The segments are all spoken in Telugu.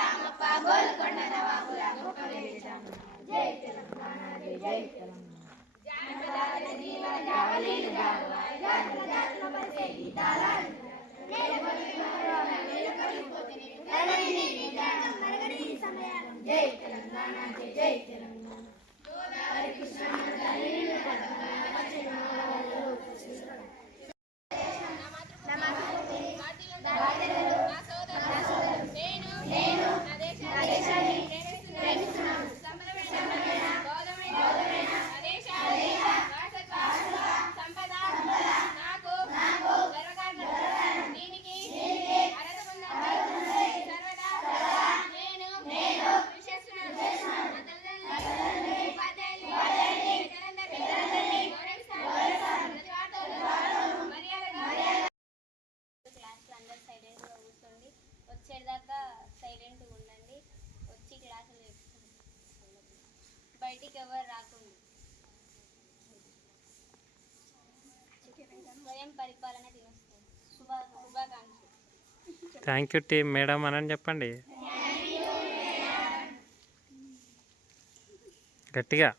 రామప్ప గోల్కొండ నవాబుల జై తెలంగాణ జై తెలంగాణ. జానపదాల జీవన జావలీలు జాలవాలి జాతుల జాతుల పరిచే గీతాలను జై తెలంగాణ జై తెలంగాణ. గోదావరి కృష్ణ బయటికి ఎవరు రాకుండా స్వయం పరిపాలన దినోత్సవం. శుభా శుభాకాంక్షలు. థ్యాంక్ యూ టీమ్ మేడం అని చెప్పండి. గట్టిగా.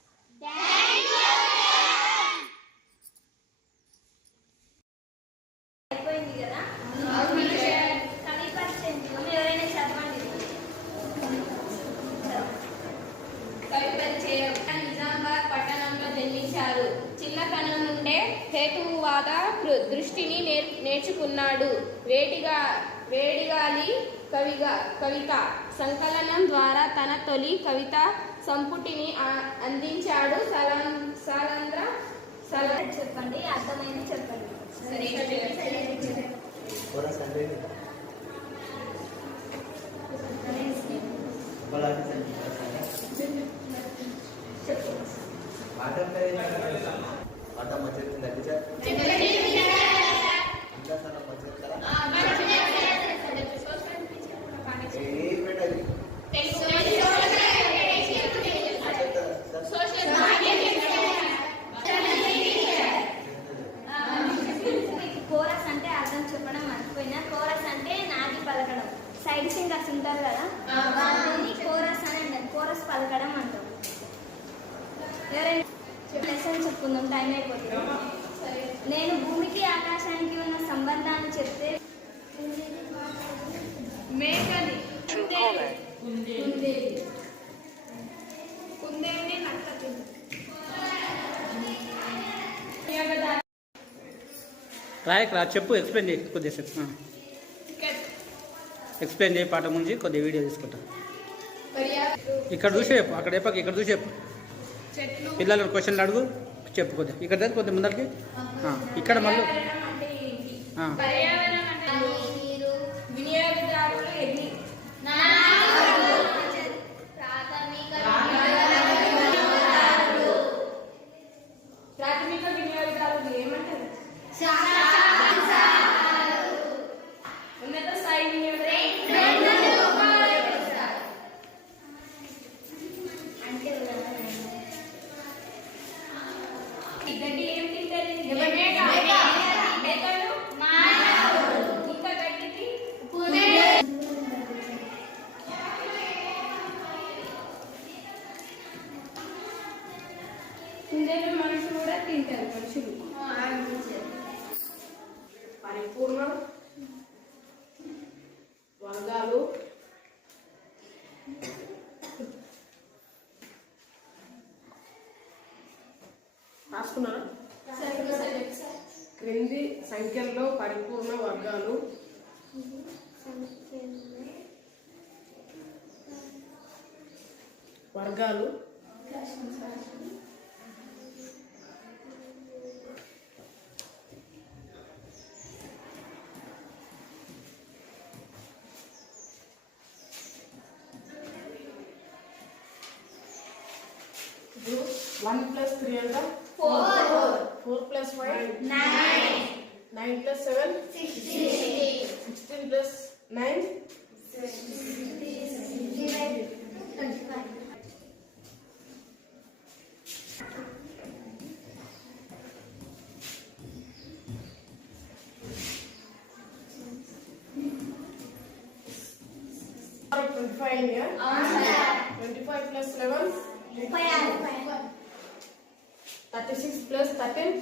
నేర్చుకున్నాడు. వేడిగా వేడిగాలి కవిగా కవిత సంకలనం ద్వారా తన తొలి కవిత సంపుటిని అందించాడు. సలంద్ర చెప్పండి అర్థమైంది చెప్పండి. వాటర్ వాటర్ మంచిగా కోరస్ అంటే అర్థం చెప్పడం మర్చిపోయినా. కోరస్ అంటే నాది పలకడం. సైడ్ సింగర్స్ ఉంటారు కదా? వాళ్ళని కోరస్ అని అంటారు. కోరస్ పలకడం అంటాం ఎవరైనా లెసన్ చెప్పుకుందాం. టైం అయిపోతుంది. నేను భూమికి ఆకాశానికి ఉన్న సంబంధాన్ని చెప్తే మేకని కుందేలు కుందేలు కుందేలుని నక్కతుంది రాయక్ రా చెప్పు ఎక్స్ప్లెయిన్ చేయి కొద్దిసేపు ఎక్స్ప్లెయిన్ చేయి పాట ముందు కొద్దిగా వీడియో తీసుకుంటా. ఇక్కడ చూసి చెప్పు అక్కడ చెప్పక ఇక్కడ చూసి చెప్పు. చెట్లు. పిల్లలు క్వశ్చన్లు అడుగు. చెప్పు కొద్దిగా ఇక్కడ కొద్దిగా ముందరికి ఇక్కడ మళ్ళీ. క్రింది సంఖ్యల్లో పరిపూర్ణ వర్గాలు. వర్గాలు. got 25 in here? Answer. 25 plus 11? 35. 36 plus 13?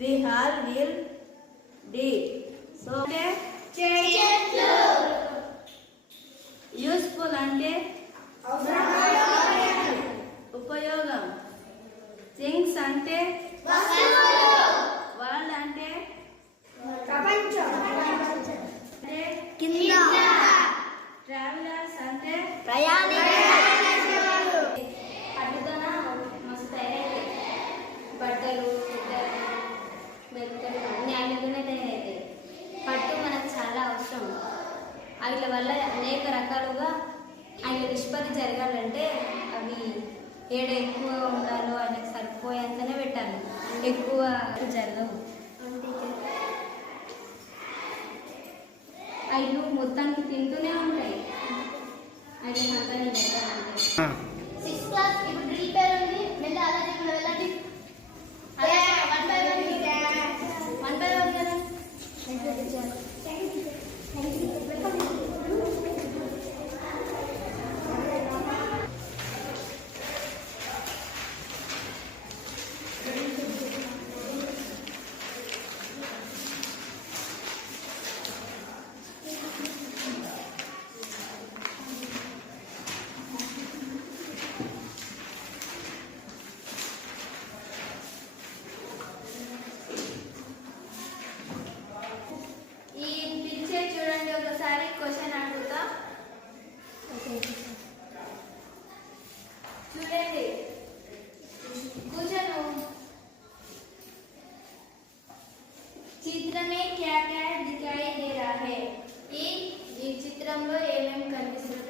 We all will so అంటే యూస్ఫుల్ అంటే ఉపయోగం. థింగ్స్ అంటే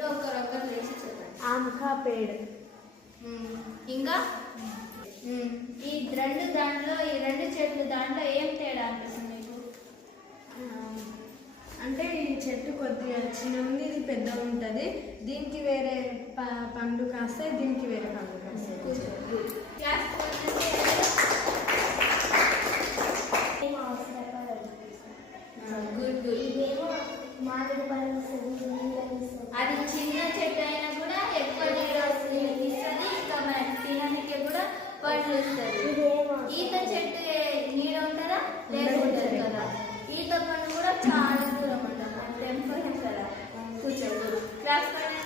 కనిపిస్తుందో ఒకరొకరు లేచి చెప్పండి. ఆమ్కా పేడ్. మ్మ్. ఇంకా. ఈ రెండు దాంట్లో ఈ రెండు చెట్లు దాంట్లో ఏం తేడా అనిపిస్తుంది మీకు? అంటే ఈ చెట్టు కొద్దిగా చిన్న ఉంది ఇది పెద్ద ఉంటుంది. దీనికి వేరే ప- పండ్లు కాస్తాయి దీనికి వేరే పండ్లు కాస్తాయి. Class good good. మామిడి పళ్ళు అది చిన్న చెట్టు అయినా కూడా ఎక్కువ నీళ్ళు వస్తుంది? ఇస్తుంది ఇంకా మన తినడానికి కూడా పండ్లు ఇస్తుంది ఈత చెట్టు నీరు నీడ ఉంటుందా? లేకుంటుంది కదా. ఈత పండు కూడా చాలా దూరం ఉంటుంది టెంపుల్ కదా కూర్చోదు క్లాస్ పైన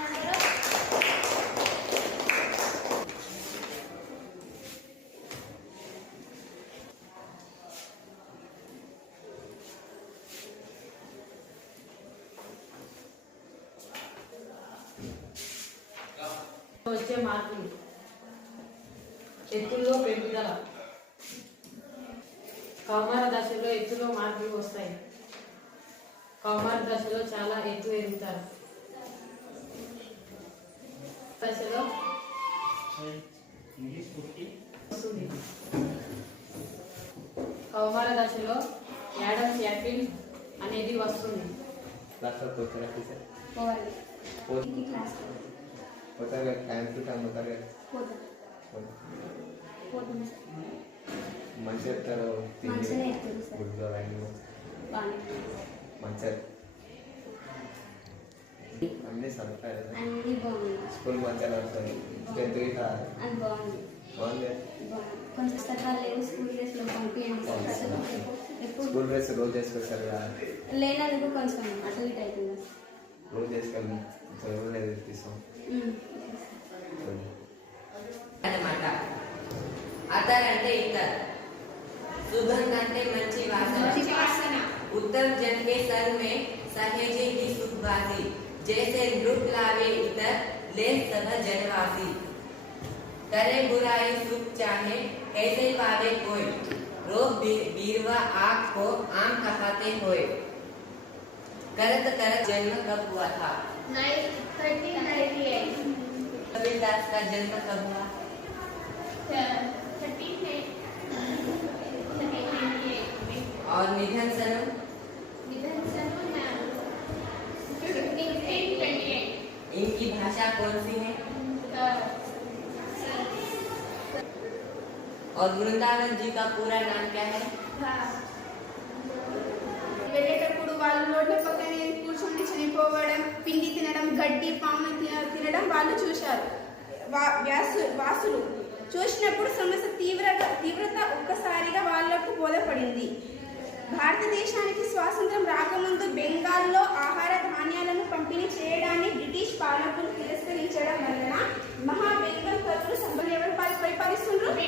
దశలో యాడమ్స్ యాపిల్ అనేది వస్తుంది. మంచి చెప్తారు. మంచి అన్ని సదుపాయాలు. స్కూల్ మంచిగా నడుస్తుంది. బాగుంది. కొంచెం పుస్తకాలు లేవు స్కూల్ డ్రెస్లో పంపించండి సార్ అసలు ఎప్పుడు స్కూల్ డ్రెస్ రోజు వేసుకొస్తారు కదా లేనందుకు కొంచెం అటు ఇటు అవుతుంది రోజు వేసుకొని చదువు లేదు తీస్తాం ఉమ్. అన్నమాట అతర్ అంటే ఇతర్ సుగంధ అంటే మంచి వాసన उत्तम जन के सर में सहेजे की सुखवासी जैसे नृप लावे इतर ले सदा जनवासी करे बुराई सुख चाहे ऐसे पावे कोई रोग बीरवा आग को आम कहाते होए करत करत जन्म कब हुआ था? कबीरदास का जन्म कब हुआ? और निधन सनम? इनकी भाषा कौन सी है? और वृंदावन जी का पूरा नाम क्या है వెళ్ళేటప్పుడు వాళ్ళు రోడ్ల పక్కనే కూర్చొని చనిపోవడం పిండి తినడం గడ్డి పాము తిన- తినడం వాళ్ళు చూశారు వా- వ్యాసు వాసులు చూసినప్పుడు సమస్య తీవ్రత తీవ్రత ఒక్కసారిగా వాళ్లకు బోధపడింది భారతదేశానికి స్వాతంత్రం రాకముందు బెంగాల్లో ఆహార ధాన్యాలను పంపిణీ చేయడాన్ని బ్రిటిష్ పాలకులు తిరస్కరించడం వలన మహా బెంగాల్ కవులు సభలు ఎవరు పరిపాలిస్తున్నారు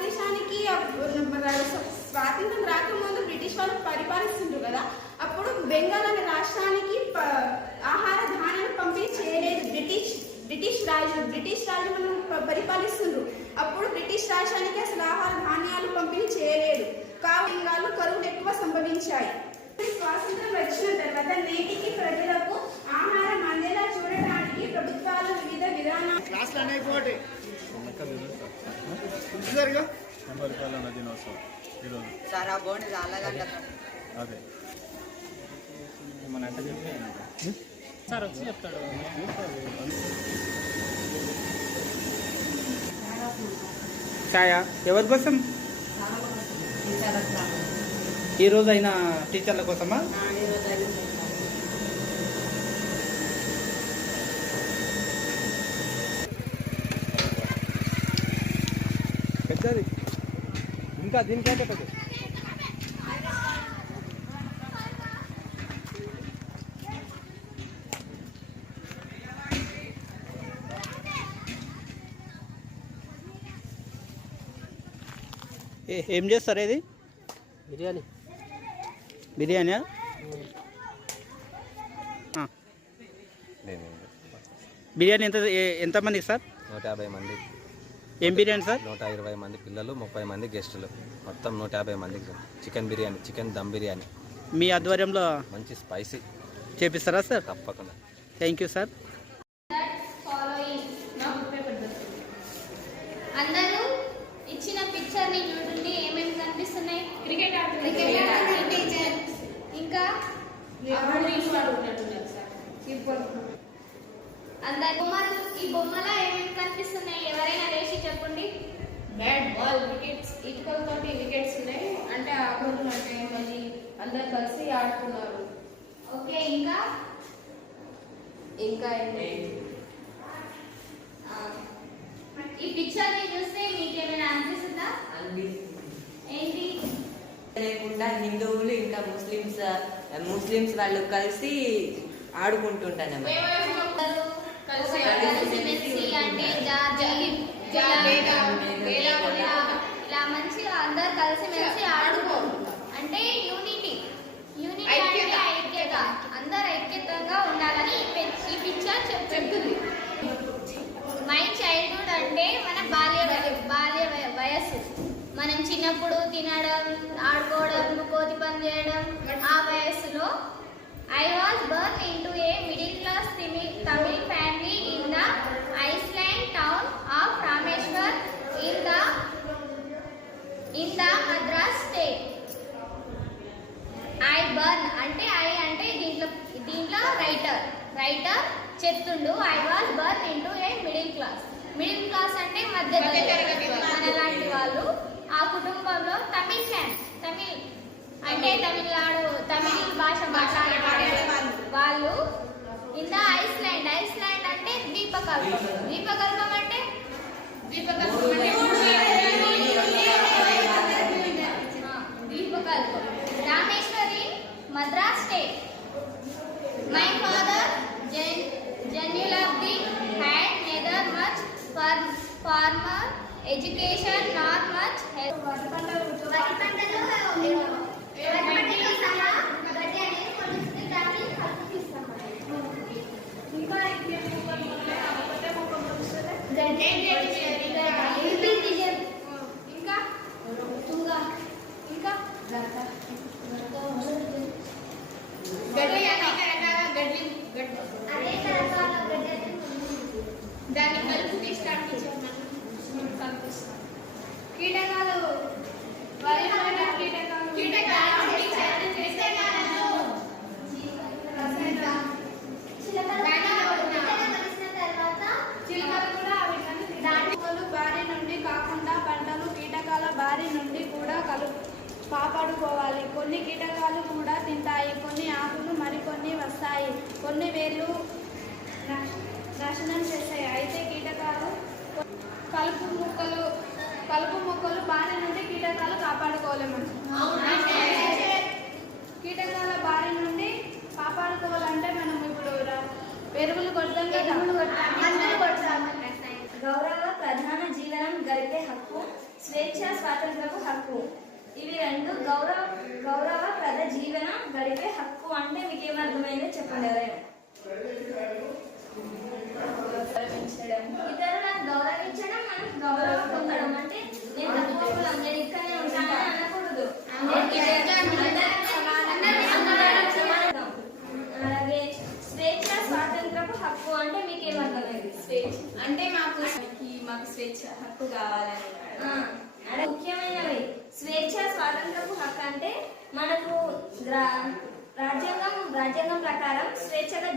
దేశానికి స్వాతంత్రం రాకముందు బ్రిటిష్ వాళ్ళు పరిపాలిస్తుండ్రు కదా. అప్పుడు బెంగాల్ అనే రాష్ట్రానికి ప- ఆహార ధాన్యాలు పంపిణీ చేయలేదు. బ్రిటిష్ బ్రిటిష్ రాజు బ్రిటిష్ రాజు ప- పరిపాలిస్తుండ్రు. అప్పుడు బ్రిటిష్ రాష్ట్రానికి అసలు ఆహార ధాన్యాలు పంపిణీ చేయలేదు. కావులింగాలు కరువులు ఎక్కువ సంభవించాయి. స్వాతంత్రం వచ్చిన తర్వాత నేటికి ప్రజలకు ఆహారం అందేలా చూడటానికి ప్రభుత్వాలు వివిధ విధానాలు సార్ వచ్చి చెప్తాడు. ఛాయా ఎవరి కోసం? ఈ రోజు అయిన టీచర్ల కోసమా? పెద్దది. ఇంకా దీనికంటే పెద్ద ఏ- ఏం చేస్తారు ఇది? బిర్యానీ. బిర్యానీ బిర్యానీ ఎంత ఎంతమందికి సార్? నూట యాభై మంది. ఏం బిర్యానీ సార్? నూట ఇరవై మంది పిల్లలు ముప్పై మంది గెస్టులు. మొత్తం నూట యాభై మందికి చికెన్ బిర్యానీ చికెన్ దమ్ బిర్యానీ. మీ ఆధ్వర్యంలో మంచి స్పైసీ. చేపిస్తారా సార్? తప్పకుండా. థ్యాంక్ యూ సార్ ఫాలోయింగ్ అందరూ ఇచ్చిన పిక్చర్ని చూడండి ఏమేమి కనిపిస్తున్నాయి క్రికెట్ టీచర్ ఇంకా అందరు బొమ్మలు ఈ బొమ్మలో ఏమేమి కనిపిస్తున్నాయి ఎవరైనా వేసి చెప్పండి బ్యాట్ బాల్ వికెట్స్ ఇటుకల తోటి వికెట్స్ ఉన్నాయి అంటే ఆ రోజు అంటే మళ్ళీ అందరు కలిసి ఆడుతున్నారు ఓకే ఇంకా? ఇంకా ఈ పిక్చర్ని చూస్తే మీకు ఏమైనా అనిపిస్తుందా. ఏంటి? లేకుండా హిందువులు ఇంకా ముస్లిమ్స్ ముస్లిమ్స్ వాళ్ళు కలిసి జాతి ఇలా మంచిగా అందరు కలిసిమెలిసి ఆడుకోరు అంటే అందరు ఐక్యతగా ఉండాలని ఈ పిక్చర్ చెప్తుంది మై చైల్డ్హుడ్ అంటే మన బాల్య బాల్య వయస్సు. మనం చిన్నప్పుడు తినడం ఆడుకోవడం కోతి పని చేయడం ఆ వయస్సులో I was born into a middle class Tamil family in the island town of Rameshwar in the in the Madras state I born అంటే ఐ అంటే దీంట్లో దీంట్లో రైటర్ రైటర్ చెప్తుండు I was born into a middle class middle class అంటే మధ్య తరగతి మన లాంటి వాళ్ళు. ఆ కుటుంబంలో తమిళ్ ఫ్యాన్. తమిళ్. అంటే తమిళనాడు తమిళ భాష మాట్లాడే వాళ్ళు. In the Iceland. ఐస్లాండ్ అంటే ద్వీపకల్పం. ద్వీపకల్పం అంటే? ద్వీపకల్పం ద్వీపకల్పం. Rameshwari Madras state. My father గడ్డి అనేక రకాల గడ్డి అనేది దాన్ని కలుపు తీసుకోవడానికి చెప్పమని కనిపిస్తాం కీటకాలు కీటకాలు బారి నుండి కాకుండా పంటలు కీటకాల బారి నుండి కూడా కలు కాపాడుకోవాలి కొన్ని కీటకాలు కూడా తింటాయి కొన్ని ఆకులు మరికొన్ని వస్తాయి కొన్ని వేర్లు నాశ- నాశనం చేస్తాయి అయితే కీటకాలు కలుపు మొక్కలు కలుపు మొక్కలు బారి నుండి కీటకాలు కాపాడుకోలేము. కీటకాల బారి నుండి కాపాడుకోవాలంటే మనం ఇప్పుడు ఎరువులు కొడతాం గౌరవ ప్రధాన జీవనం గడిపే హక్కు స్వేచ్ఛ స్వాతంత్రపు హక్కు. ఇవి రెండు గౌరవ గౌరవ ప్రద జీవనం గడిపే హక్కు అంటే మీకు ఏమర్థమైందో చెప్పండి ఎవరైనా. ఇతరులను గౌరవించడం మనకు గౌరవం పొందడం అంటే నేను తక్కువ కులం, నేను ఇక్కడనే ఉంటానని అనకూడదు అందరికీ సమానం సమానం. అలాగే స్వేచ్ఛ స్వాతంత్రపు హక్కు అంటే మీకు ఏమర్థమైంది స్వేచ్ఛ అంటే మాకు మాకు స్వేచ్ఛ హక్కు కావాలని ఆ, అదే ముఖ్యమైనవి స్వేచ్ఛ స్వాతంత్రపు హక్కు అంటే మనకు గ్రా- రాజ్యాంగం రాజ్యాంగం ప్రకారం స్వేచ్ఛగా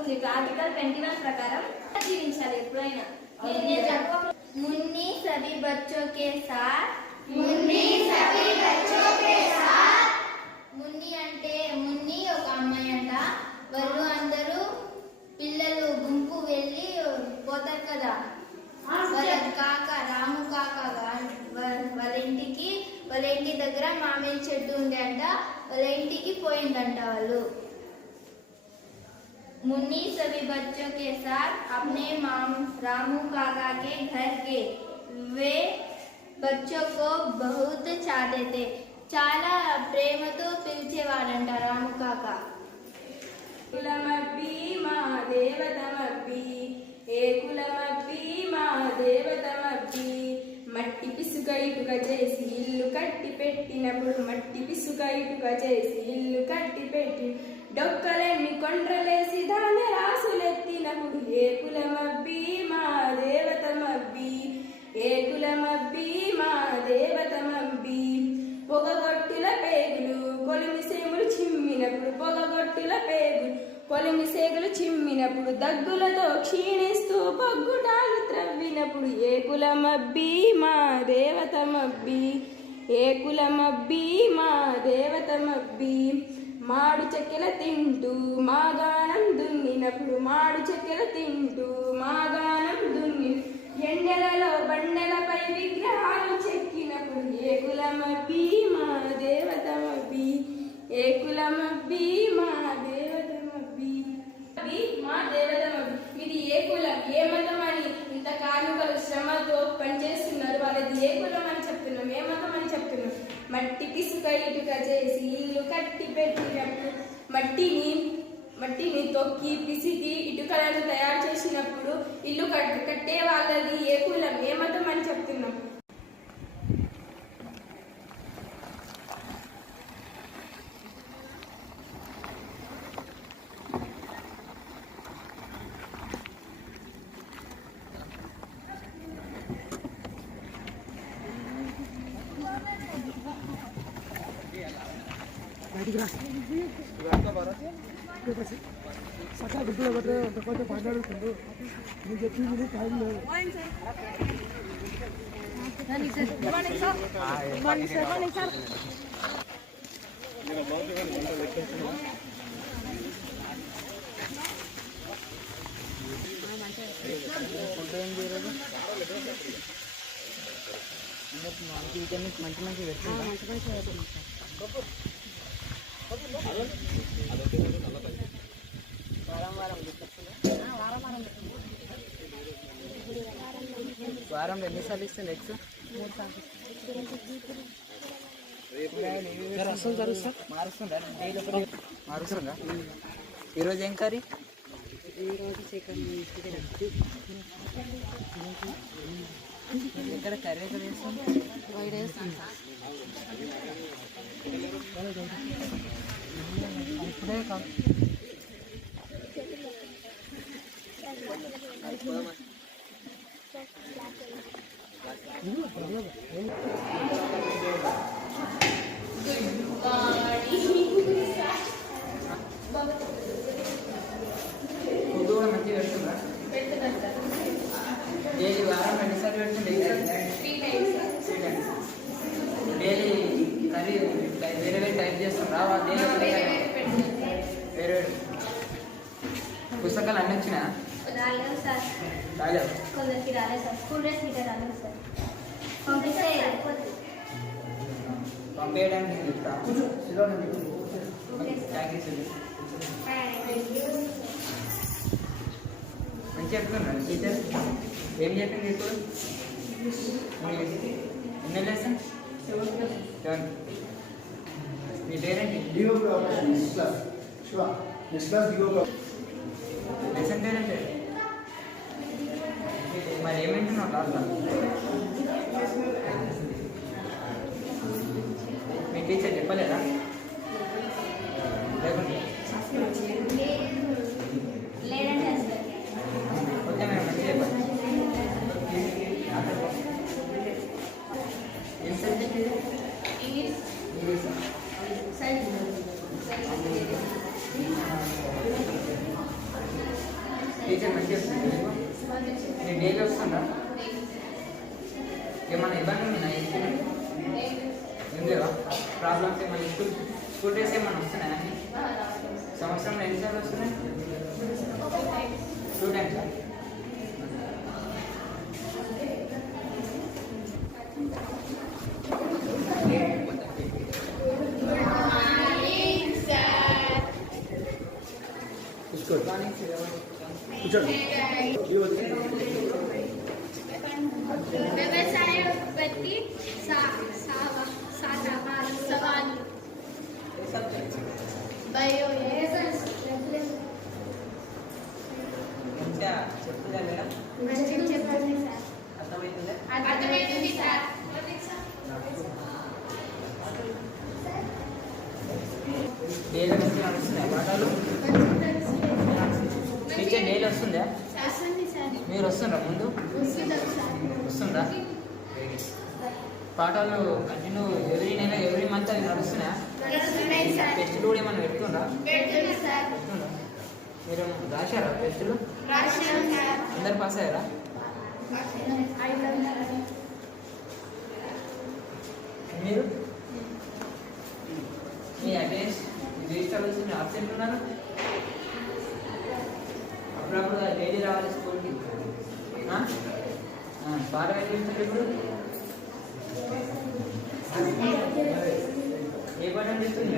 వస్తుంది ఆర్టికల్ ట్వంటీ వన్ ప్రకారం జీవించాలి ఎప్పుడైనా. మున్ని సభి బచ్చో కే సార్. मुन्नी సభి బచ్చో కే సార్. మున్ని అంటే మున్ని ఒక అమ్మాయి అంట. వాళ్ళు అందరూ పిల్లలు గుంపు వెళ్ళి పోతారు కదా. వాళ్ళ కాక రాము కాక వాళ్ళ ఇంటికి వాళ్ళ ఇంటి దగ్గర మామిడి చెట్టు ఉంది అంట వాళ్ళ ఇంటికి పోయిందంట వాళ్ళు. मुन्नी सभी बच्चों के साथ अपने माम रामू काका के घर गए वे बच्चों को बहुत चाहते थे చాలా ప్రేమతో పిలిచేవాడంట రాము కాక కులమబ్బి మా దేవతమబ్బి ఏ కులమబ్బి మా దేవతమబ్బి మట్టి పిసుక ఇటుక చేసి ఇల్లు కట్టి పెట్టినప్పుడు మట్టి పిసుక ఇటుక చేసి ఇల్లు కట్టి పెట్టి డొక్కలెన్ని కొండ్రలేసి ధాన రాసులెత్తినప్పుడు ఏకుల మబ్బి మా దేవతమబ్బి? ఏకుల మబ్బి మా దేవతమబ్బి? పొగగొట్టుల పేగులు కొలిమి సేములు చిమ్మినప్పుడు పొగగొట్టుల పేగులు కొలిమి సేగులు చిమ్మినప్పుడు దగ్గులతో క్షీణిస్తూ పగ్గుటాలు త్రవ్వినప్పుడు ఏ కులమబ్బి మా దేవతమబ్బి? ఏ కులమబ్బి మా దేవతమబ్బి? మాడు చెక్కెల తింటూ మాగానం దున్నినప్పుడు మాడు చెక్కెల తింటూ మాగానం దున్ని ఎండలలో బండలపై విగ్రహాలు చెక్కినప్పుడు ఏ కులమబ్బి మా దేవతమబ్బి? ఏ కులమబ్బి మా దేవతమబ్బి? మా దేవతమబ్బి. ఇది ఏ కులం? ఏ మతం అని ఇంత కార్మికులు శ్రమతో పనిచేస్తున్నారు? వాళ్ళది ఏ కులం అని చెప్తున్నాం? ఏ మతం అని చెప్తున్నాం? మట్టి పిసుక ఇటుక చేసి ఇల్లు కట్టి పెట్టినప్పుడు మట్టిని మట్టిని తొక్కి పిసికి ఇటుకలను తయారు చేసినప్పుడు ఇల్లు కట్ కట్టే వాళ్ళది ఏ కులం? ఏ మతం అని చెప్తున్నాం మంచి వారం వారం వారం వారం వారంలో ఎన్నిసార్లు ఇస్తే ఎగ్స్ మారుస్తుందా? ఈరోజు ఏం కర్రీ? ఈరోజు చికెన్ కర్రీ ఇక్కడ కర్రీ ఎక్కడ చేస్తాం ఇప్పుడే కాదు ఫుడ్ కూడా మంచిగా పెడుతుందా డైలీ వారం రెండుసార్లు పెడుతుంది డైలీ కర్రీ వేరే వేరే టైప్ చేస్తుందా డైలీ వేరే వేరే పుస్తకాలు అన్నీ వచ్చినా రాలేదు సార్ రాలేదు కొందరికి రాలేదు సార్ స్కూల్ డ్రెస్ పంపిస్తే పంపేయడానికి మంచి చెప్తున్నాను టీచర్ ఏం చెప్పింది ఇప్పుడు ఎన్ని లెసన్ సెవెన్ మీ పేరేంటి? లెసన్ పేరేంటి? Obviamente no tarda. ప్రాబ్లమ్స్ ఏమన్నా స్కూల్ స్కూల్ డేస్ ఏమన్నా వస్తున్నాయా సంవత్సరంలో ఎన్నిసార్లు వస్తున్నాయి? టూ టైమ్స్ వ్యవసాయ ఉత్పత్తి సవాళ్ళు బయో మంచిగా చెప్తుందా మేడం చెప్పండి సార్ అర్థమవుతుందా అర్థమైంది సార్ డైలీ మంచిగా నడుస్తున్నాయి పాఠాలు టీచర్ డైలీ వస్తుందా? మీరు వస్తుండ్రా ముందు? వస్తుందా? పాఠాలు కంటిన్యూ ఎవ్రీ నెల ఎవ్రీ మంత్ అవి నడుస్తున్నాయా? వస్తున్నాయి టెస్టులు కూడా ఏమైనా పెడుతుండ్రా మీరు రాశారా టెస్టులు అందరు పాస్ అయ్యారా? మీరు? అబ్సెంట్ ఉన్నారు. అప్పుడప్పుడు డైలీ రావాలి స్కూల్కి. బాగా ఇప్పుడు? ఏ పని చేస్తుంది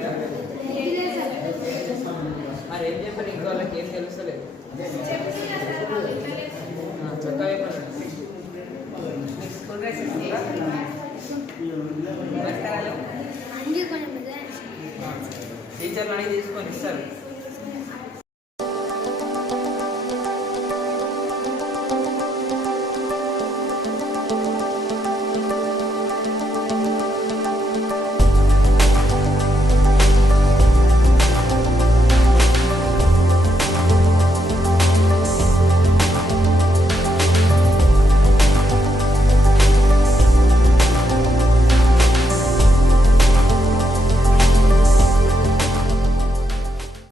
మరి ఏం చెప్పారు ఇంకో వాళ్ళకి? ఏం తెలుస్తలేదు. చక్కగా చెప్పండి స్కూల్ డ్రెస్ టీచర్లు అడిగి తీసుకొని ఇస్తారు.